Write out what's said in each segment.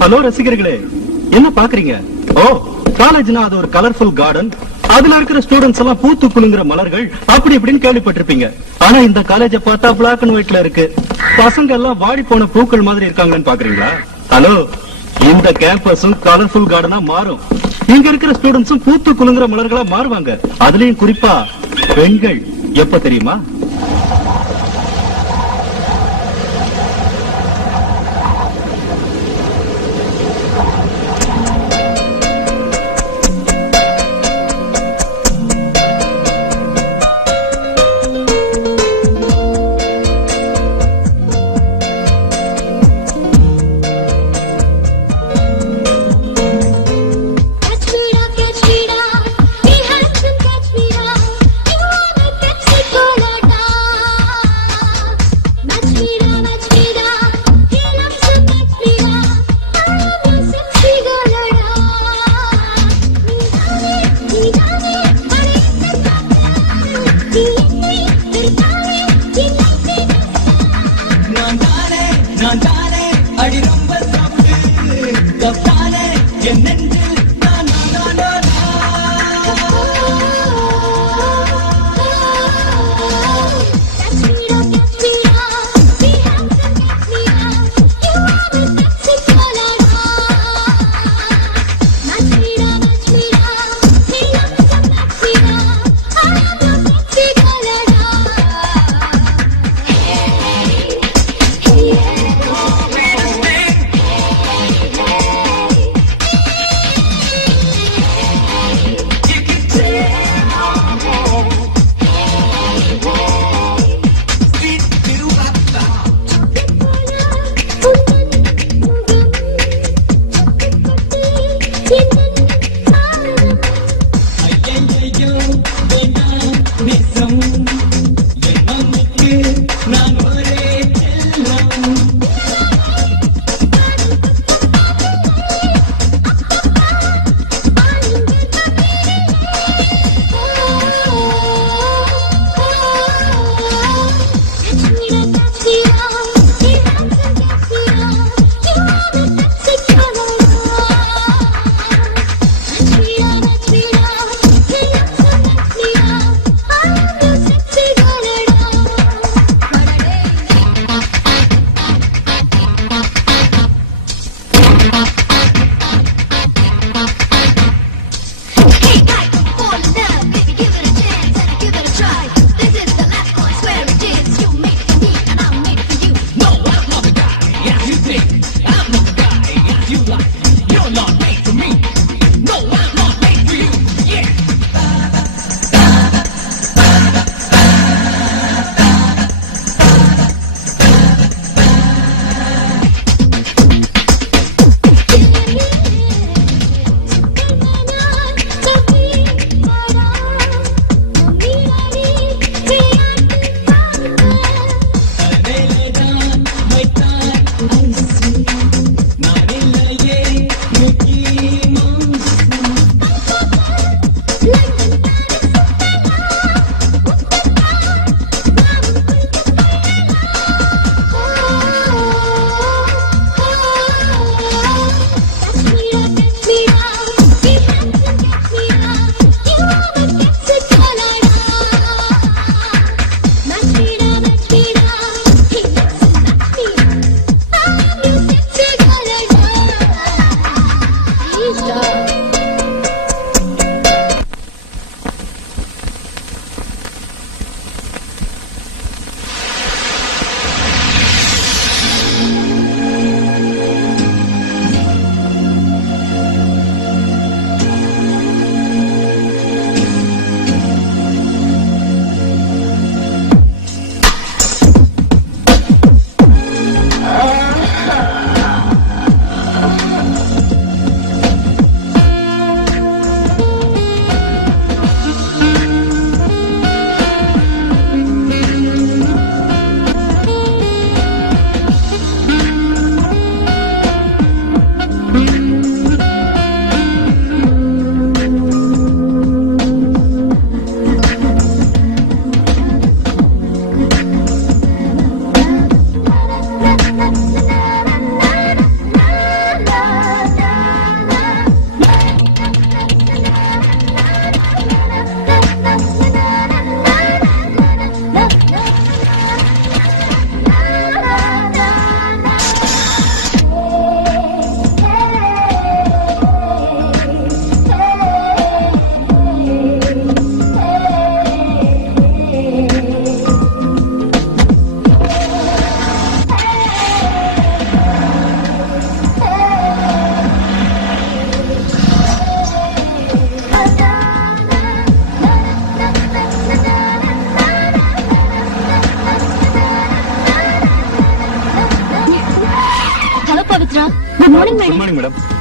Hello ரசிகர்களே, என்ன பாக்குறீங்க? ஓ, காலேஜ்னா அது ஒரு கலர்ஃபுல் கார்டன். அதுல இருக்கிற ஸ்டூடெண்ட்ஸ் எல்லாம் பூத்து குலுங்குற மலர்கள் அப்படி இப்படின்னு கேள்விப்பட்டிருப்பீங்க. ஆனா இந்த காலேஜ பார்த்தா பிளாக் அண்ட் ஒயிட்ல இருக்கு. பசங்க எல்லாம் வாடி போன பூக்கள் மாதிரி இருக்காங்கன்னு பாக்குறீங்களா? ஹலோ, இந்த கேம்பஸும் கலர்ஃபுல் கார்டனா மாறும். இங்க இருக்கிற ஸ்டூடெண்ட்ஸும் பூத்து குலுங்குற மலர்களா மாறுவாங்க. அதுலயும் குறிப்பா பெண்கள். எப்ப தெரியுமா? Catch me now, we have to catch me now. You wanna catch me, Colada.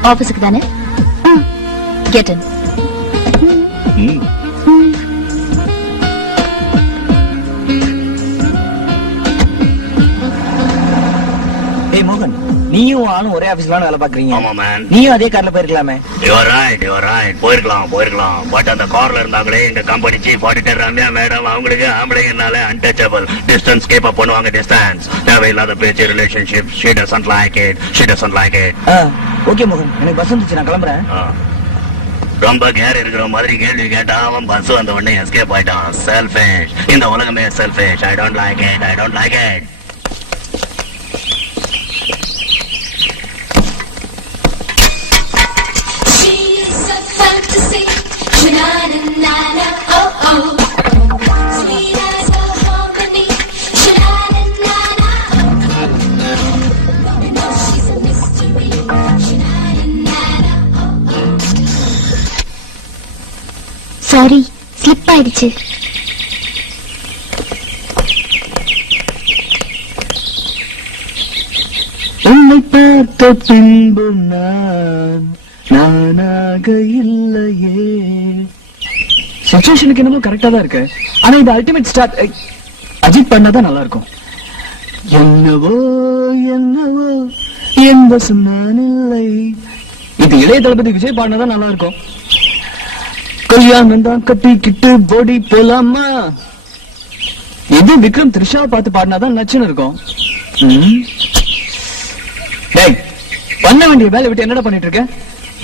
ஆபீஸுக்கு தானே? Get in. ஏய் மோகன், நீயும் ஆளும் ஒரே ஆபீஸ்ல வேலை பாக்குறீங்க. ஆமா மேன். நீயும் அதே கார்ல போயிருக்கலாமே. யூ ஆர் ரைட் போயிருக்கலாம். பட் அந்த கார்ல இருந்தாங்களே எங்க company chief auditor Ramya madam, அவங்களுக்கு ஆம்பளைங்கனால அன்டச்சபிள். டிஸ்டன்ஸ் கீப் அப் பண்ணுவாங்க. டிஸ்டன்ஸ் தேவையில்லாத பேச்சு, relationship. She doesn't like it. Okay மோகன், எனக்கு பஸ் வந்துச்சு, நான் கிளம்புறேன். ரொம்ப கேர் இருக்கிற மாதிரி கேள்வி கேட்டா அவன் பஸ் வந்த உடனே எஸ்கேப் ஆயிட்டான். செல்ஃபிஷ். இந்த உலகமே selfish. I don't like it. Sorry, slip ஆயிடுச்சு. உன்னை பார்த்த பின்பு நானாக இல்லையே. சிச்சுவேஷனுக்கு என்னமோ கரெக்டா தான் இருக்கு, ஆனா இது அல்டிமேட் ஸ்டார்ட் அஜித் பண்ணாதான் நல்லா இருக்கும். என்னவோ என் வசம் நான் இல்லை. இது இளைய தளபதி விஜய் பாடினதான் நல்லா இருக்கும். கல்யாணம் தான் கட்டிக்கிட்டு போடி போலாமா. இது விக்ரம் த்ரிஷா பார்த்து பாடினாதான் நச்சுன்னு இருக்கும். டேய், பண்ண வேண்டிய வேலை விட்டு என்னடா பண்ணிட்டு இருக்க?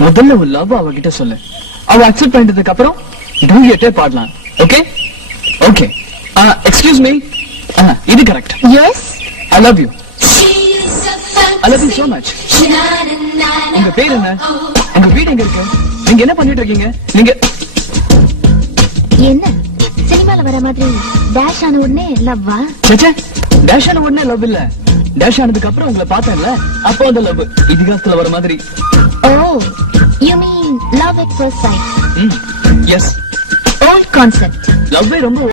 முதல்ல ஒரு லவ் அவகிட்ட சொல்லு. அவ அக்செப்ட் பண்ணிட்டதுக்கு அப்புறம் டூயட்டே பாடலாம். Okay okay. எக்ஸ்கியூஸ் மீ, இது correct. Yes, I love you. I love you so much. உங்க பேர் என்ன? உங்க வீடு எங்க இருக்கு? நீங்க என்ன பண்ணிட்டு இருக்கீங்க? நீங்க என்ன சினிமால வர மாதிரி டேஷ் ஆன உடனே லவ்வா? சேச்சே, டேஷ் ஆன உடனே லவ் இல்ல. டேஷ் ஆனதுக்கு அப்புறம் உங்களை பார்த்தேன்ல, அப்போ அந்த லவ். இதுகாசத்துல வர மாதிரி. Oh, you mean love at first sight? Yes. Old concept. லவ்வே ரொம்ப